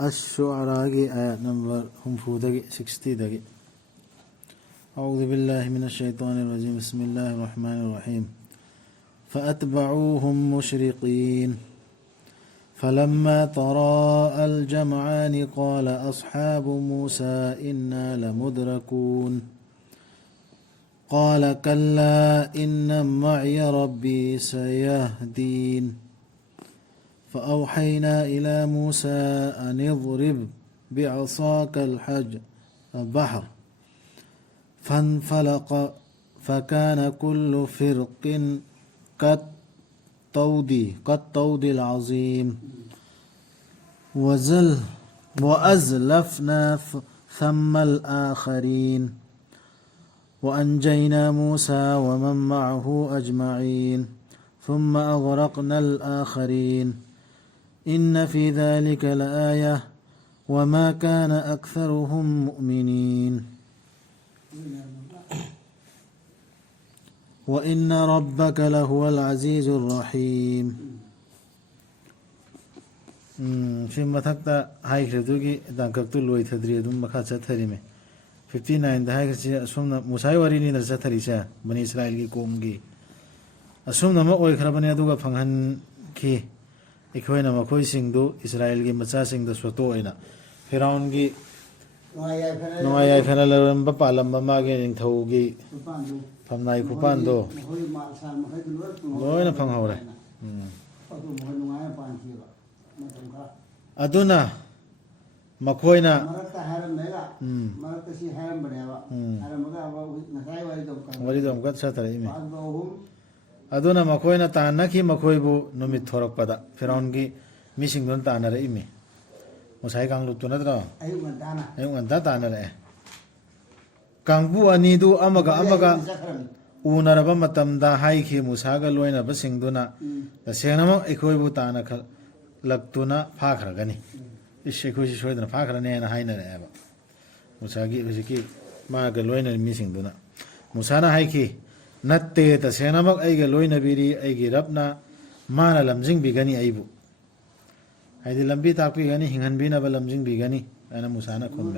الشعراء آية نمبر هم فودقي 60 دقي. أعوذ بالله من الشيطان الرجيم. بسم الله الرحمن الرحيم. فأتبعوهم مشرقين فلما تراءى الجمعان قال أصحاب موسى إنا لمدركون قال كلا إن معي ربي سيهدين فأوحينا إلى موسى أن اضرب بعصاك البحر فانفلق فكان كل فرق كالطود العظيم وأزلفنا ثم الآخرين وأنجينا موسى ومن معه أجمعين ثم أغرقنا الآخرين إن في ذلك لآية وما كان أكثرهم مؤمنين وإن ربك لهو العزيز الرحيم. في متكتا هاي كردوغي دانكتو لوي تدري دم مكا تثريمه 59 ده هاي كرسي أسمنا موسى وريني نرسى تريسا بني إسرائيل کی قوم کی أسمنا ما أوي خربني أدوغا فنغن کی إخوينا ما كوي سيندو إسرائيل کی مچا سيند سوتو إنا فرعون کی نوايا فنا لرم بپا لمبا ماگي نثوغي فمناي كوباندو لوينا فنغوري أدونا مكوينا وريدوم قد ساتر إيمي أدونا مكوينا تانكي مكويبو نميت ثورك بدا فرعون کی ميسين دون تانا رئيمي موسى كان لطو ندرا أيوة أنت تانا رئي كانبو أنيدو أمغا ꯎꯅꯔꯕ ꯃꯇꯝꯗ ꯍꯥꯏꯈꯤ ꯃꯨꯁꯥꯒ ꯂꯣꯏꯅꯕ ꯁꯤꯡꯗꯨꯅ ꯇꯁꯦꯡꯅꯃꯛ ꯑꯩꯈꯣꯏꯕꯨ ꯇꯥꯟꯅ ꯂꯛꯇꯨꯅ ꯐꯥꯈ꯭ꯔꯒꯅꯤ ꯏꯁ ꯑꯩꯈꯣꯏꯁꯤ ꯁꯣꯏꯗꯅ ꯐꯥꯈ꯭ꯔꯅꯦꯅ ꯍꯥꯏꯅꯔꯛꯑꯦꯕ ꯃꯨꯁꯥꯒꯤ ꯍꯧꯖꯤꯛꯀꯤ ꯃꯥꯒ ꯂꯣꯏꯅꯔꯤ ꯃꯤꯁꯤꯡꯗꯨꯅ ꯃꯨꯁꯥꯅ ꯍꯥꯏꯈꯤ ꯅꯠꯇꯦ ꯇꯁꯦꯡꯅꯃꯛ ꯑꯩꯒ ꯂꯣꯏꯅꯕꯤꯔꯤ ꯑꯩꯒꯤ ꯔꯕꯅ ꯃꯥꯅ ꯂꯝꯖꯤꯡꯕꯤꯒꯅꯤ ꯑꯩꯕꯨ ꯍꯥꯏꯗꯤ ꯂꯝꯕꯤ ꯇꯥꯛꯄꯤꯒꯅꯤ ꯍꯤꯡꯍꯟꯕꯤꯅꯕ ꯂꯝꯖꯤꯡꯕꯤꯒꯅꯤ أنا موسى كن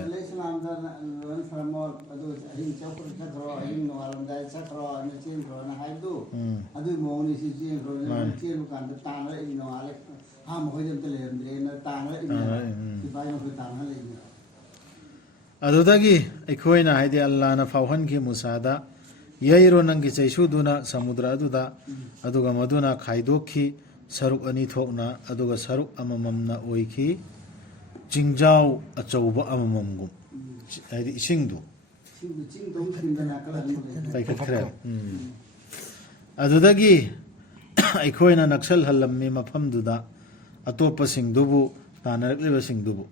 أدوداكي إخوينا هيدي الله نفاوهن كي موسى ييرو ننكي سيشودونا سمودر أدودا أدوغا مدونا خايدوكي سروق أني توقنا أدوغا سروق أمامنا أويكي 징자우 아쩌우바 아무멈고 아이디 싱도 그래 아두다기 아이코이나 낙설 할람미 마팜두다 아토파 싱두부 타나르클리바 싱두부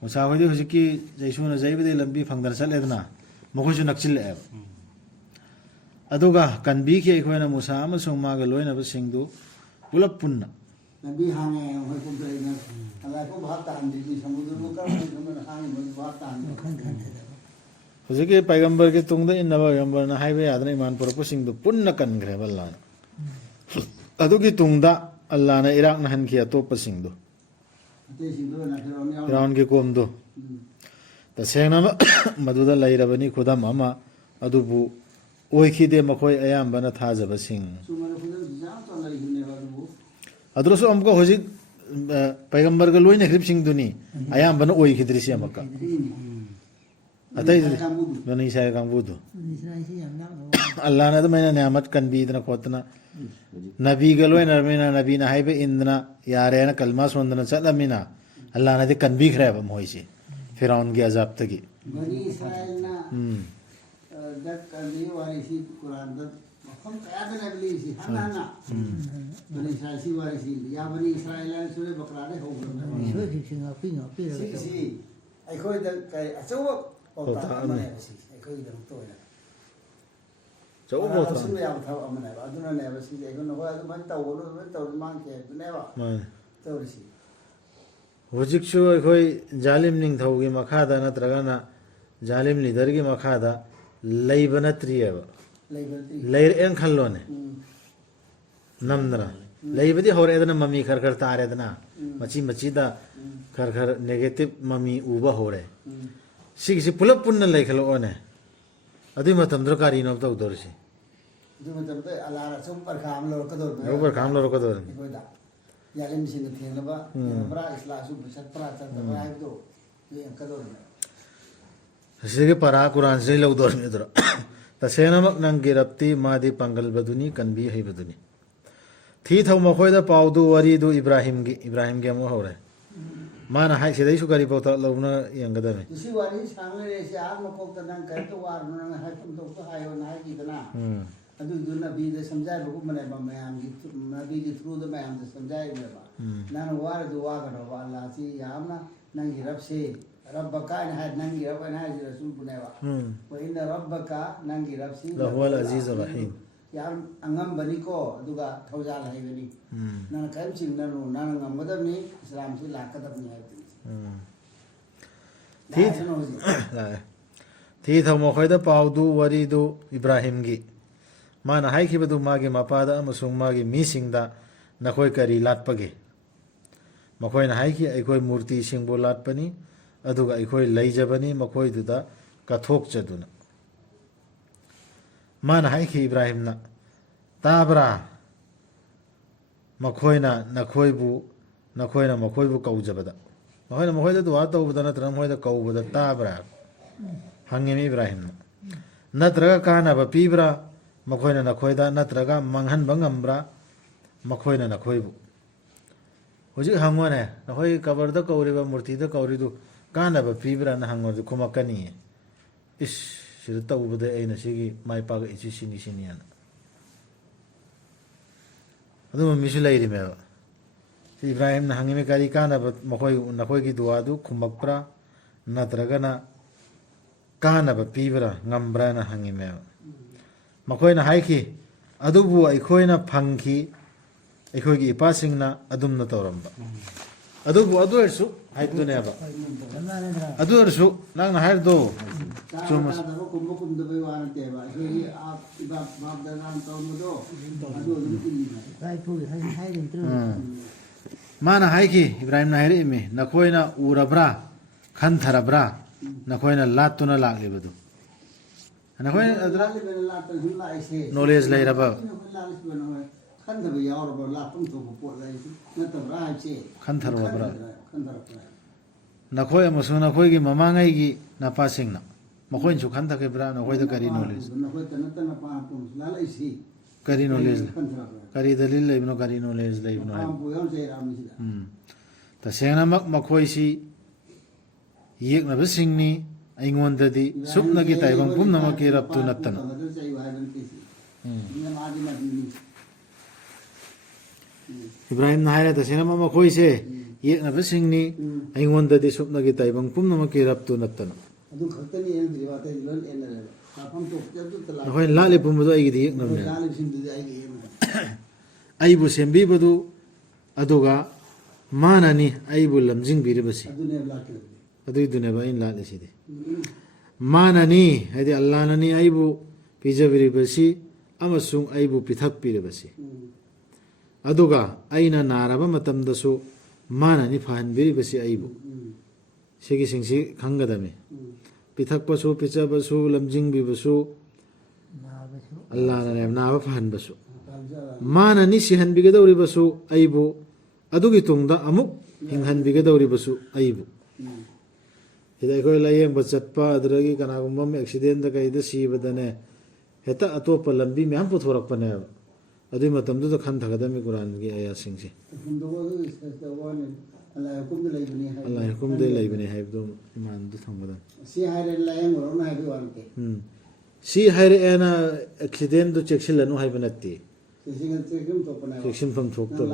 무사고디 후지키 제이슈나 자이비데 람비 팡다르 살레드나 모고주 낙실레 아두가 간비키 아이코이나 무사 아마송 마가 로이나바 싱두 불랍푼나 नबी हांगे होय कुंतरेना अल्लाह को बात तान दी समुद्र को कर हम हांगे मन बात तान हुजके पैगंबर के तुंगदे इन्नबा पैगंबर ना हाइवे यादने ईमान पुरको सिंगदु पुन्न कनग्रे बल्ला अदुगी तुंगदा अल्लाह ने इराक न हन किया तोप सिंगदु फिरौन के कोमदु तसेंगना मदुदा लैरबनी खुदम अमा अदुबु ओइखिदे मखोय अयामबना थाजब सिंग अदुरसु हमको होजिक पैगंबर का लोई नखरिब सिंह दुनी आयाम बना ओई खिदरी से मक्का अतः बनी साय कांबुदो अल्लाह ने तो मैंने नियामत कन भी इतना कोतना नबी का लोई नरमीना नबी ना हाई पे इंदना यारे ना कलमा सुंदना चला मीना अल्लाह ने तो कन भी खराब मोही से फिर उनके अजाब तक बनी इस्राइल ना दक कली वाली सी कुरान दक हम क्या बने बली सी हना ना बनी इस्राइल सी वाली सी या बनी इस्राइल ने सुरे बकराने हो गए सी आई कोई दक कई अचो होता है सी आई कोई दक तो है जो बहुत सुन या था अमने अदुना ने बसी आई को नवा तो मन तो मान के ने बा तो सी होजिक शो कोई जालिम निंग थौगी मखादा नत्रगना जालिम लीडर की मखादा लैबनत्रियब लैर एन खल्लोने नमदरा लैबदी होरेदना मम्मी खर खर तारेदना मची मची दा खर खर नेगेटिव ममी उबा हो रहे सिगिसी पुलप पुन्न लेखलो ओने अदुई मतम द्र कारी नो तौ दोरसी ꯑꯗꯨ ꯃꯇꯝꯗ ꯑꯂꯥꯔ ꯑꯆꯧ ꯄꯔꯈꯥ ꯑꯃ ꯂꯧꯔꯛꯀꯗꯧꯔꯤꯕ ꯎꯕꯔ ꯈꯥꯝ ꯂꯧꯔꯛꯀꯗꯧꯔꯤ ꯑꯩꯈꯣꯏꯗ ꯌꯥꯔꯤꯃꯁꯤꯡꯒ ꯊꯦꯡꯅꯕ ꯊꯦꯡꯅꯕ꯭ꯔꯥ ꯏꯁꯂꯥꯁꯨ ꯆꯠꯄ꯭ꯔꯥ ꯆꯠꯇꯕ꯭ꯔꯥ ꯍꯥꯏꯕꯗꯣ ꯌꯦꯡꯉꯛꯀꯗꯧꯔꯤꯕ ꯑꯁꯤꯒꯤ ꯄꯔꯥ ꯀꯨꯔꯥꯟꯁꯤ ꯂꯧꯗꯧꯔꯤꯅꯤ ꯑꯗꯨꯔ ꯇꯁꯦꯡꯅꯃꯛ ꯅꯪꯒꯤ ꯔꯞꯇꯤ ꯃꯥꯗꯤ ꯄꯥꯡꯒꯜꯕꯗꯨꯅꯤ ꯀꯟꯕꯤ ꯍꯩꯕꯗꯨꯅꯤ ꯊꯤ ꯊꯧ ꯃꯈꯣꯏꯗ ꯄꯥꯎꯗꯨ ꯋꯥꯔꯤꯗꯨ ꯏꯕ꯭ꯔꯥꯍꯤꯝꯒꯤ ꯑꯃꯨꯛ ꯍꯧꯔꯦ ꯃꯥꯅ ꯍꯥꯏ ꯁꯤꯗꯩꯁꯨ ꯀꯔꯤ ꯄꯥꯎꯇꯥꯛ ꯂꯧꯕꯅ ꯌꯦꯡꯒꯗꯕꯅꯤ ꯁꯤ ꯋꯥꯔꯤ ꯁꯥꯡꯂꯩꯔꯦꯁꯤ ꯑꯥ ꯃꯀꯣꯛꯇ ꯅꯪ ꯀꯔꯤꯝꯇ ꯋꯥꯔꯨꯅꯣ ꯅꯪ ꯍꯥꯏꯐꯝ ꯊꯣꯛꯄ ꯍꯥꯏꯌꯣꯅ ꯍꯥꯏꯈꯤꯗꯅ ꯑꯗꯨꯗꯨ ꯅꯕꯤꯗ ꯁꯝꯖꯥꯏꯕꯒꯨꯝꯕꯅꯦꯕ ꯃꯌꯥꯝꯒꯤ ꯅꯕꯤꯒꯤ ꯊ꯭ꯔꯨꯗ ꯃꯌꯥꯝꯗ ꯁꯝꯖꯥꯏꯕꯅꯦꯕ ꯅꯪꯅ ꯋꯥꯔꯗꯨ ꯋꯥꯒꯗꯧꯕ ꯑꯜꯂꯥꯍꯁꯤ ꯌꯥꯝꯅ ꯅꯪꯒꯤ ꯔꯕꯁꯦ ربك أنا هاد ننجي رب أنا هاد رسول بنيوا وإن ربك ننجي ربسي لهو العزيز الرحيم يعني أنغام بنيكو دوغا توجال هاي بني نانا كايم سين نانو نانا نغام مدبني إسلام سي لا كتبني هاي थी थौ मखोयदा पाउदु वरिदु इब्राहिमगी माना हाइखिबदु मागे मपादा अमसुंग मागे मिसिंगदा नखोय करी लाटपगे मखोयना हाइखि अखोय मूर्ति सिंगबो लाटपनी अदुगा अखोय लैजबनी मखोयदुदा कथोकचदुना माना हाइखि इब्राहिमना ताबरा मखोयना मखोयबु कौजबदा मखोयदा दुआ तौबदा नत्र मखोयदा कौबदा ताबरा हंगेमी इब्राहिमना नत्रगा कानाबा पीब्रा मखोयना नखोयदा नत्रगा मंगहनबा ngambra मखोयना नखोयबु हुजिक हंगोने नखोय कबरदा कौरिबा मूर्तिदा कौरिदु कानाबा पीब्रा न हंगोदु खुमकनी इस सिदा तौबदा एना सिगी माइपागा इचि सिनियाना अदु मिसु लैरिमेबा इब्राहिम न हंगेमी कारी कानाबा मखोय नखोयगी दुआदु खुमकप्रा नत्रगना कानाबा पीब्रा ngambra na hangimeba मखोयना हाइखि अदुबु अखोयना फंखि अखोयगी इपासिंगना अदुमना तौरंबा अदुबु अदुरसु हाइदुनेबा अदुरसु नांना हाइदो चुमस कुंभ कुंदबे वानतेबा अखोयगी आप इबा बापदानाम तौमदो अदु राइफु हाइदिंतु माना हाइखि इब्राहिम ना हाइरिमे नखोयना उरब्रा खनथरब्रा नखोयना लातुना लागलेबदु नखोय अदरा नॉलेज लैरबा खनथब यावरबा लातुम तो पोट लैसि नतब्रा हाइसे खनथरबरा नखोय अमसु नखोयगी ममांगैगी नपासिंगना मखोयनसु खनथकेब्रा नखोयदा करी नॉलेज नखोय तनतना पापुम लालैसि करी नॉलेज करी दलील लैबनो करी नॉलेज लैबनो तसेंगनमक मखोयसि येकनबसिंगनी अइंगोंददी सुपनगी ताइबंग पुमनमकी रब्तु नत्तना इब्राहिम नायरा तसेनम मखोयसे येकनबसिंगनी अइंगोंददी सुपनगी ताइबंग पुमनमकी रब्तु नत्तना अदु खतनी एन दिवाते लोन एनरे काफम तो जदु तला होय लाले पुमदो आइगी येकनबने लाले सिंदु आइगी आइबु सेंबीबदु अदुगा मानानी आइबु लमजिंग बिरिबसी अदुने लाके अदुइदुनेबा इन लालेसिदि माननी हाइदि अल्लाहनानी आइबु पिजबिरिबसी अमसुंग आइबु पिथक पिरिबसी अदुगा आइना नाराबा मतमदसु माननी फहनबिरिबसी आइबु सिगी सिंगसी खंगदमे पिथकपसु पिचबसु लमजिंगबिबसु अल्लाहनाने नाबा फहनबसु माननी सिहनबिगदौरिबसु आइबु अदुगी तुंगदा अमुक हिंहनबिगदौरिबसु आइबु इधर कोई लायेंग बचतपा अदरगी कनागुम्बम एक्सीडेंट कईदा सीबदने हेता अतोप लंबी में हम पुथोरक पने अदुई मतमदु तो खन थगदमी कुरान की आया सिंगसे अल्लाह हुकुम दे लैबने हाइबदो ईमान दु थंगदा सी हाइरे लायेंग रोना हाइबि वानते सी हाइरे एना एक्सीडेंट दो चेक्सिलनु हाइबनत्ती चेक्सिन फम थोकतो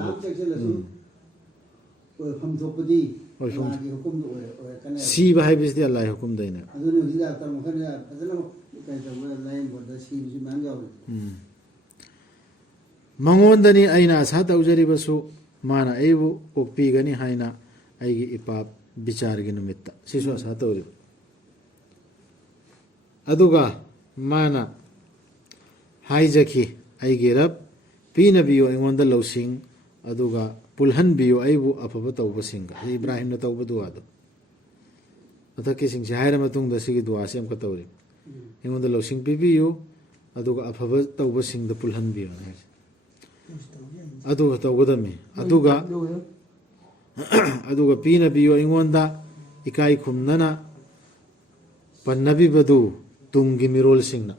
फम थोकदी सीबा हाइबिसदि अल्लाह हुकुम दैना अदुनु जिदा तर मखना फजना कैसा लाइन बोदा सीबि मान जाउ मंगोंदनी आइना आशा तौजरिबसु माना आइबु ओक्पीगनी हाइना आइगी इपाप विचारगी नुमित्ता सिसु आशा तौरि अदुगा माना हाइजखि आइगी रब पीनबियो अइंगोंदा लौसिंग अदुगा ꯄꯨꯜꯍꯟꯕꯤꯌꯨ ꯑꯩꯕꯨ ꯑꯐꯕ ꯇꯧꯕꯁꯤꯡꯒ ꯁꯤ ꯏꯕ꯭ꯔꯥꯍꯤꯝꯅ ꯇꯧꯕ ꯗꯨꯋꯥꯗꯣ ꯃꯊꯛꯀꯤꯁꯤꯡꯁꯤ ꯍꯥꯏꯔ ꯃꯇꯨꯡꯗ ꯁꯤꯒꯤ ꯗꯨꯋꯥꯁꯤ ꯑꯃꯨꯛꯀ ꯇꯧꯔꯤ ꯑꯩꯉꯣꯟꯗ ꯂꯧꯁꯤꯡ ꯄꯤꯕꯤꯌꯨ ꯑꯗꯨꯒ ꯑꯐꯕ ꯇꯧꯕꯁꯤꯡꯗ ꯄꯨꯜꯍꯟꯕꯤꯌꯨ ꯍꯥꯏꯁꯦ ꯑꯗꯨꯒ ꯇꯧꯒꯗꯝꯃꯤ ꯑꯗꯨꯒ ꯄꯤꯅꯕꯤꯌꯨ ꯑꯩꯉꯣꯟꯗ ꯏꯀꯥꯏ ꯈꯨꯝꯅꯅ ꯄꯟꯅꯕꯤꯕꯗꯨ ꯇꯨꯡꯒꯤ ꯃꯤꯔꯣꯜꯁꯤꯡꯅ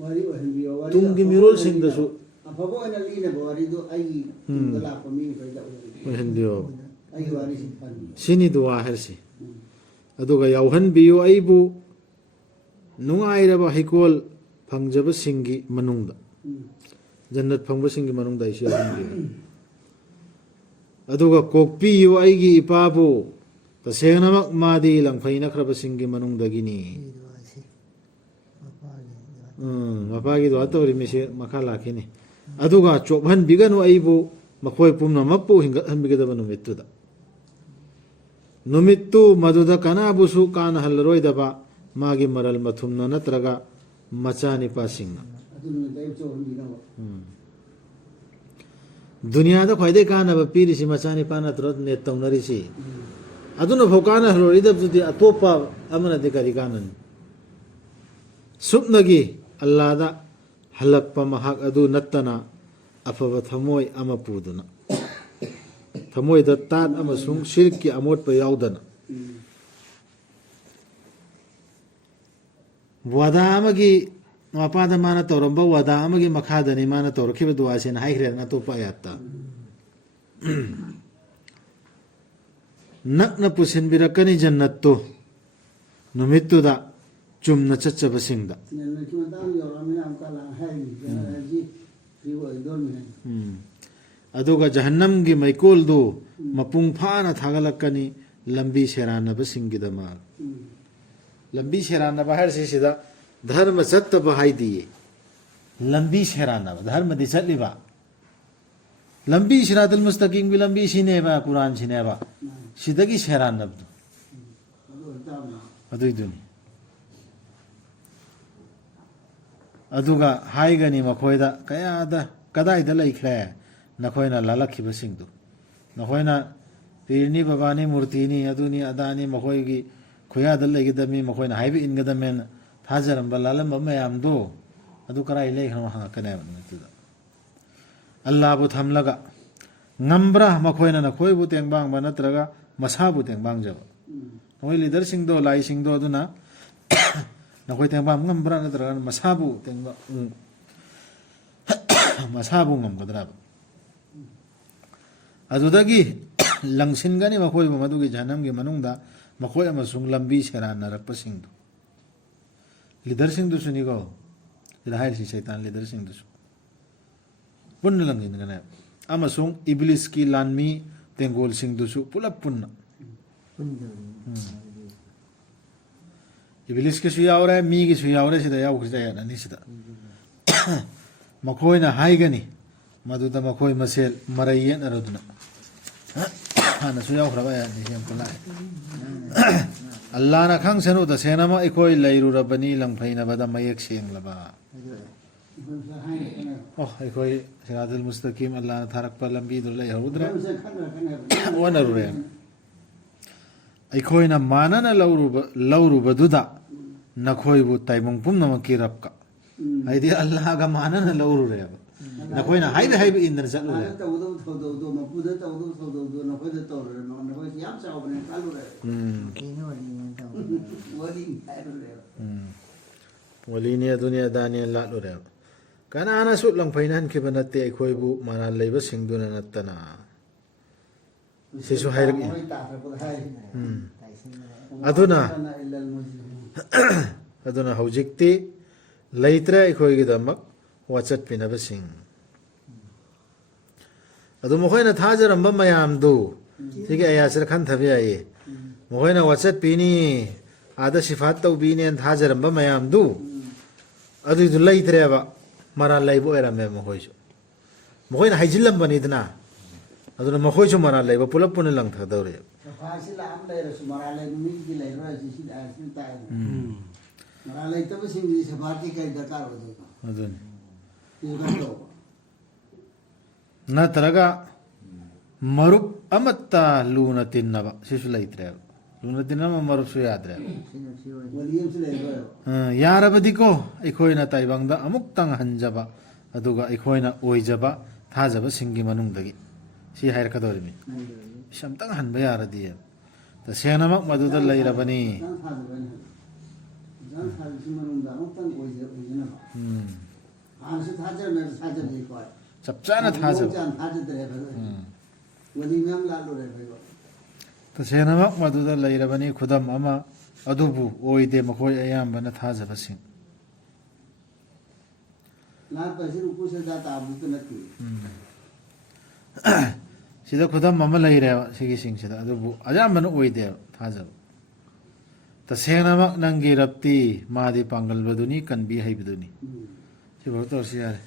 wari ohenbiyo wari ꯇꯨꯡꯒꯤ ꯃꯤꯔꯣꯜꯁꯤꯡꯗꯁꯨ afabo ana lina warido ai tungda lakpa mi kaida ꯑꯣꯏꯍꯟꯕꯤꯌꯨ ai wari si pan ꯁꯤꯅꯤ ꯗꯨꯋꯥ ꯍꯥꯏꯔꯁꯤ ꯑꯗꯨꯒ ꯌꯥꯎꯍꯟꯕꯤꯌꯨ ꯑꯩꯕꯨ ꯅꯨꯡꯉꯥꯏꯔꯕ ꯍꯩꯀꯣꯜ ꯐꯪꯖꯕꯁꯤꯡꯒꯤ ꯃꯅꯨꯡꯗ ꯖꯟꯅꯠ ꯐꯪꯕꯁꯤꯡꯒꯤ ꯃꯅꯨꯡꯗ ꯑꯩꯁꯨ ꯌꯥꯎꯍꯟꯕꯤꯌꯨ ꯑꯗꯨꯒ ꯀꯣꯛꯄꯤꯌꯨ ꯑꯩꯒꯤ ꯏꯄꯥꯕꯨ ꯇꯁꯦꯡꯅꯃꯛ ꯃꯥꯗꯤ ꯂꯪꯐꯩꯅꯈ꯭ꯔꯕꯁꯤꯡꯒꯤ ꯃꯅꯨꯡꯗꯒꯤꯅꯤ ꯃꯄꯥꯒꯤ ꯗꯨꯋꯥ ꯇꯧꯔꯤꯃꯤꯁꯦ ꯃꯈꯥ ꯂꯥꯛꯈꯤꯅꯤ ꯑꯗꯨꯒ ꯆꯣꯞꯍꯟꯕꯤꯒꯅꯨ ꯑꯩꯕꯨ ꯃꯈꯣꯏ ꯄꯨꯝꯅꯃꯛꯄꯨ ꯍꯤꯡꯒꯠꯍꯟꯕꯤꯒꯗꯕ ꯅꯨꯃꯤꯠꯇꯨꯗ ꯅꯨꯃꯤꯠꯇꯨ ꯃꯗꯨꯗ ꯀꯅꯥꯕꯨꯁꯨ ꯀꯥꯟꯅꯍꯜꯂꯔꯣꯏꯗꯕ ꯃꯥꯒꯤ ꯃꯔꯜ ꯃꯊꯨꯝꯅ ꯅꯠꯇ꯭ꯔꯒ ꯃꯆꯥꯅꯤꯄꯥꯁꯤꯡꯅ adunu dai cho hindi na ꯗꯨꯅꯤꯌꯥꯗ ꯈ꯭ꯋꯥꯏꯗꯒꯤ ꯀꯥꯟꯅꯕ ꯄꯤꯔꯤꯁꯤ ꯃꯆꯥꯅꯤꯄꯥ ꯅꯠꯇ꯭ꯔꯣ ꯅꯦꯠ ꯇꯧꯅꯔꯤꯁꯤ ꯑꯗꯨꯅꯐꯥꯎ ꯀꯥꯟꯅꯍꯜꯂꯣꯏꯗꯕꯗꯨꯗꯤ ꯑꯇꯣꯞꯄ ꯑꯃꯅꯗꯤ ꯀꯔꯤ ꯀꯥꯟꯅꯅꯤ ꯁꯨꯞꯅꯒꯤ ꯑꯜꯂꯥꯗ ꯍꯜꯂꯛꯄ ꯃꯍꯥꯛ ꯑꯗꯨ ꯅꯠꯇꯅ ꯑꯐꯕ ꯊꯃꯣꯏ ꯑꯃ ꯄꯨꯗꯨꯅ ꯊꯃꯣꯏꯗ ꯇꯥꯠ ꯑꯃꯁꯨꯡ ꯁꯤꯔꯛꯀꯤ ꯑꯃꯣꯠꯄ ꯌꯥꯎꯗꯅ ꯋꯥꯗꯥ ꯑꯃꯒꯤ ꯃꯄꯥꯗ ꯃꯥꯅ ꯇꯧꯔꯝꯕ ꯋꯥꯗꯥ ꯑꯃꯒꯤ ꯃꯈꯥꯗꯅꯤ ꯃꯥꯅ ꯇꯧꯔꯛꯈꯤꯕ ꯗꯨꯋꯥꯁꯤꯅ ꯍꯥꯏꯈ꯭ꯔꯦꯗꯅ ꯑꯇꯣꯞꯄ ꯑꯌꯥꯠꯇ ꯅꯛꯅ ꯄꯨꯁꯤꯟꯕꯤꯔꯛꯀꯅꯤ ꯖꯟꯅꯠꯇꯨ ꯅꯨꯃꯤꯠꯇꯨꯗ ꯆꯨꯝꯅ ꯆꯠꯆꯕꯁꯤꯡꯗ nana ki mata yo ramina am kala hai ji fi wa idol me ꯑꯗꯨꯒ ꯖꯍꯟꯅꯝꯒꯤ ꯃꯩꯀꯣꯜꯗꯨ ꯃꯄꯨꯡ ꯐꯥꯅ ꯊꯥꯒꯠꯂꯛꯀꯅꯤ ꯂꯝꯕꯤ ꯁꯦꯔꯥꯟꯅꯕꯁꯤꯡꯒꯤꯗꯃꯛ ꯂꯝꯕꯤ ꯁꯦꯔꯥꯟꯅꯕ ꯍꯥꯏꯔꯤꯁꯤ ꯁꯤꯗ ꯙꯔꯃ ꯆꯠꯇꯕ ꯍꯥꯏꯗꯤꯌꯦ ꯂꯝꯕꯤ ꯁꯦꯔꯥꯟꯅꯕ ꯙꯔꯃꯗꯤ ꯆꯠꯂꯤꯕ ꯂꯝꯕꯤ ꯁꯤꯔꯥꯇꯨꯜ ꯃꯨꯁꯇꯀꯤꯝꯒꯤ ꯂꯝꯕꯤ ꯁꯤꯅꯦꯕ ꯀꯨꯔꯥꯟ ꯁꯤꯅꯦꯕ ꯁꯤꯗꯒꯤ ꯁꯦꯔꯥꯟꯅꯕꯗꯣ ꯑꯗꯨꯏꯗꯨꯅꯤ ꯑꯗꯨꯒ ꯍꯥꯏꯒꯅꯤ ꯃꯈꯣꯏꯗ ꯀꯌꯥꯗ ꯀꯗꯥꯏꯗ ꯂꯩꯈ꯭ꯔꯦ ꯅꯈꯣꯏꯅ ꯂꯥꯜꯂꯛꯈꯤꯕꯁꯤꯡꯗꯨ ꯅꯈꯣꯏꯅ ꯄꯤꯔꯅꯤ ꯕꯕꯥꯅꯤ ꯃꯨꯔꯇꯤꯅꯤ ꯑꯗꯨꯅꯤ ꯑꯗꯥꯅꯤ ꯃꯈꯣꯏꯒꯤ ꯈꯨꯌꯥꯗ ꯂꯩꯒꯗꯕꯅꯤ ꯃꯈꯣꯏꯅ ꯍꯥꯏꯕ ꯏꯟꯒꯗꯕꯅꯦꯅ ꯊꯥꯖꯔꯝꯕ ꯂꯥꯜꯂꯝꯕ ꯃꯌꯥꯝꯗꯣ ꯑꯗꯨ ꯀꯔꯥꯏ ꯂꯩꯈ꯭ꯔꯅꯣ ꯍꯪꯉꯛꯀꯅꯦꯕ ꯅꯨꯃꯤꯠꯇꯨꯗ ꯑꯜꯂꯥꯕꯨ ꯊꯝꯂꯒ ꯉꯝꯕ꯭ꯔꯥ ꯃꯈꯣꯏꯅ ꯅꯈꯣꯏꯕꯨ ꯇꯦꯡꯕꯥꯡꯕ ꯅꯠꯇ꯭ꯔꯒ ꯃꯁꯥꯕꯨ ꯇꯦꯡꯕꯥꯡꯖꯕ ꯅꯈꯣꯏ ꯂꯤꯗꯔꯁꯤꯡꯗꯣ ꯂꯥꯏꯁꯤꯡꯗꯣ ꯑꯗꯨꯅ ꯅꯈꯣꯏ ꯇꯦꯡꯕꯥꯡꯕ ꯉꯝꯕ꯭ꯔꯥ ꯅꯠꯇ꯭ꯔꯒ ꯃꯁꯥꯕꯨ ꯉꯝꯒꯗ꯭ꯔꯕ ꯑꯗꯨꯗꯒꯤ ꯂꯪꯁꯤꯟꯒꯅꯤ ꯃꯈꯣꯏꯕꯨ ꯃꯗꯨꯒꯤ ꯖꯍꯟꯅꯝꯒꯤ ꯃꯅꯨꯡꯗ ꯃꯈꯣꯏ ꯑꯃꯁꯨꯡ ꯂꯝꯕꯤ ꯁꯦꯔꯥꯟꯅꯔꯛꯄꯁꯤꯡꯗꯨ ꯂꯤꯗꯔꯁꯤꯡꯗꯨꯁꯨꯅꯤꯀꯣ ꯁꯤꯗ ꯍꯥꯏꯔꯤꯁꯤ ꯁꯩꯇꯥꯟ ꯂꯤꯗꯔꯁꯤꯡꯗꯨꯁꯨ ꯄꯨꯟꯅ ꯂꯪꯁꯤꯟꯒꯅꯤ ꯑꯃꯁꯨꯡ ꯏꯕ꯭ꯂꯤꯁꯀꯤ ꯂꯥꯟꯃꯤ ꯇꯦꯡꯒꯣꯜꯁꯤꯡꯗꯨꯁꯨ ꯄꯨꯂꯞ ꯄꯨꯟꯅ ꯏꯕ꯭ꯂꯤꯁꯀꯤꯁꯨ ꯌꯥꯎꯔꯦ ꯃꯤꯒꯤꯁꯨ ꯌꯥꯎꯔꯦ ꯁꯤꯗ ꯌꯥꯎꯈ꯭ꯔꯤꯁꯦ ꯑꯌꯥꯠ ꯑꯅꯤꯁꯤꯗ ꯃꯈꯣꯏꯅ ꯍꯥꯏꯒꯅꯤ ꯃꯗꯨꯗ ꯃꯈꯣꯏ ꯃꯁꯦꯜ ꯃꯔꯩ ꯌꯦꯠꯅꯔꯗꯨꯅ ꯍꯥꯟꯅꯁꯨ ꯌꯥꯎꯈ꯭ꯔꯕ ꯑꯌꯥꯠꯅꯤꯁꯤ ꯌꯥꯝ ꯂꯥꯛꯑꯦ ꯑꯜꯂꯥꯅ ꯈꯪꯁꯅꯨ ꯇꯁꯦꯡꯅꯃꯛ ꯑꯩꯈꯣꯏ ꯂꯩꯔꯨꯔꯕꯅꯤ ꯂꯪꯐꯩꯅꯕꯗ ꯃꯌꯦꯛ ꯁꯦꯡꯂꯕ ꯑꯩꯈꯣꯏ ꯁꯤꯔꯥꯇꯨꯜ ꯃꯨꯁꯇꯀꯤꯝ ꯑꯜꯂꯥꯅ ꯊꯥꯔꯛꯄ ꯂꯝꯕꯤꯗꯨ ꯂꯩꯍꯧꯗ꯭ꯔꯦ ꯑꯣꯟꯅꯔꯨꯔꯦ ꯑꯩꯈꯣꯏꯅ ꯃꯥꯟꯅꯅ ꯂꯧꯔꯨꯕꯗꯨꯗ ꯅꯈꯣꯏꯕꯨ ꯇꯥꯏꯕꯪ ꯄꯨꯝꯅꯃꯛꯀꯤ ꯔꯕꯀ ꯍꯥꯏꯗꯤ ꯑꯜꯂꯥꯍꯒ ꯃꯥꯟꯅꯅ ꯂꯧꯔꯨꯔꯦꯕ ꯅꯈꯣꯏꯅ ꯍꯥꯏꯕ ꯏꯟꯗꯅ ꯆꯠꯂꯨꯔꯦ tawdo tawdo mapuda tawdo tawdo na koy da tawdo na koy yam chaw bane kalu re wali ꯋꯥꯂꯤꯅꯤ ꯑꯗꯨꯅꯤ ꯑꯗꯥꯅꯤ ꯂꯥꯠꯂꯨꯔꯦ ꯀꯅꯥꯅꯁꯨ ꯂꯪꯐꯩꯅ ꯍꯟꯈꯤꯕ ꯅꯠꯇꯦ ꯑꯩꯈꯣꯏꯕꯨ ꯃꯅꯥꯜ ꯂꯩꯕꯁꯤꯡꯗꯨꯅ ꯅꯠꯇꯅ ꯁꯤꯁꯨ ꯍꯥꯏꯔꯛꯏ ꯑꯗꯨꯅ ꯍꯧꯖꯤꯛꯇꯤ ꯂꯩꯇ꯭ꯔꯦ ꯑꯩꯈꯣꯏꯒꯤꯗꯃꯛ ꯋꯥꯆꯠꯄꯤꯅꯕꯁꯤꯡ ꯑꯗꯨ ꯃꯈꯣꯏꯅ ꯊꯥꯖꯔꯝꯕ ꯃꯌꯥꯝꯗꯨ ꯁꯤꯒꯤ ꯑꯌꯥꯁꯤꯗ ꯈꯟꯊꯕ ꯌꯥꯏꯌꯦ ꯃꯈꯣꯏꯅ ꯋꯥꯆꯠꯄꯤꯅꯤ ꯑꯥꯗ ꯁꯤꯐꯥꯠ ꯇꯧꯕꯤꯅꯦꯅ ꯊꯥꯖꯔꯝꯕ ꯃꯌꯥꯝꯗꯨ ꯑꯗꯨꯏꯗꯨ ꯂꯩꯇ꯭ꯔꯦꯕ ꯃꯔꯥꯜ ꯂꯩꯕ ꯑꯣꯏꯔꯝꯃꯦꯕ ꯃꯈꯣꯏꯅ ꯍꯩꯖꯤꯜꯂꯝꯕꯅꯤꯗꯅ ꯑꯗꯨꯅ ꯃꯈꯣꯏꯁꯨ ꯃꯔꯥꯜ ꯂꯩꯕ ꯄꯨꯂꯞ ꯄꯨꯟꯅ ꯂꯪꯊꯗꯧꯔꯦꯕ ꯑꯗꯨꯅꯤ ꯅꯠꯇ꯭ꯔꯒ मरुप अमत्ता लूना तिन्नबा सिसु लैत्रेब लूना तिन्नबा मरुप सु याद्रेब वलियम से लेबो यारबदिको अखोइना ताइबंगदा अमुक्तंग हंजबा अदुगा अखोइना ओइजबा थाजबा सिंगी मनुंगदगी सी हायरकदोरिमि शमतंग हनबा यारदी तसेनमक मदुदा लैरबनी जान थाजबन जान थाजबि मनुंदा अमुक्तंग ओइजना आनसे थाजर मे थाजर लेको चपचाना थाजब जान थाजदरे वलियम लालो रे भाई तसेनमक मदुदा लैरबनी खुदम अमा अदुबु ओइदे मखोय अयाम्बना थाजबसिंग ला पैसे रुको से दाता आबु तो नती सिदा खुदम अमा लैरेबा सिगी सिंगसिदा अदुबु अयाम्बना ओइदे थाजब तसेनमक नंगी रप्ती मादि पांगल बदुनी कनबी हैबदुनी सिबो तोरसी यारे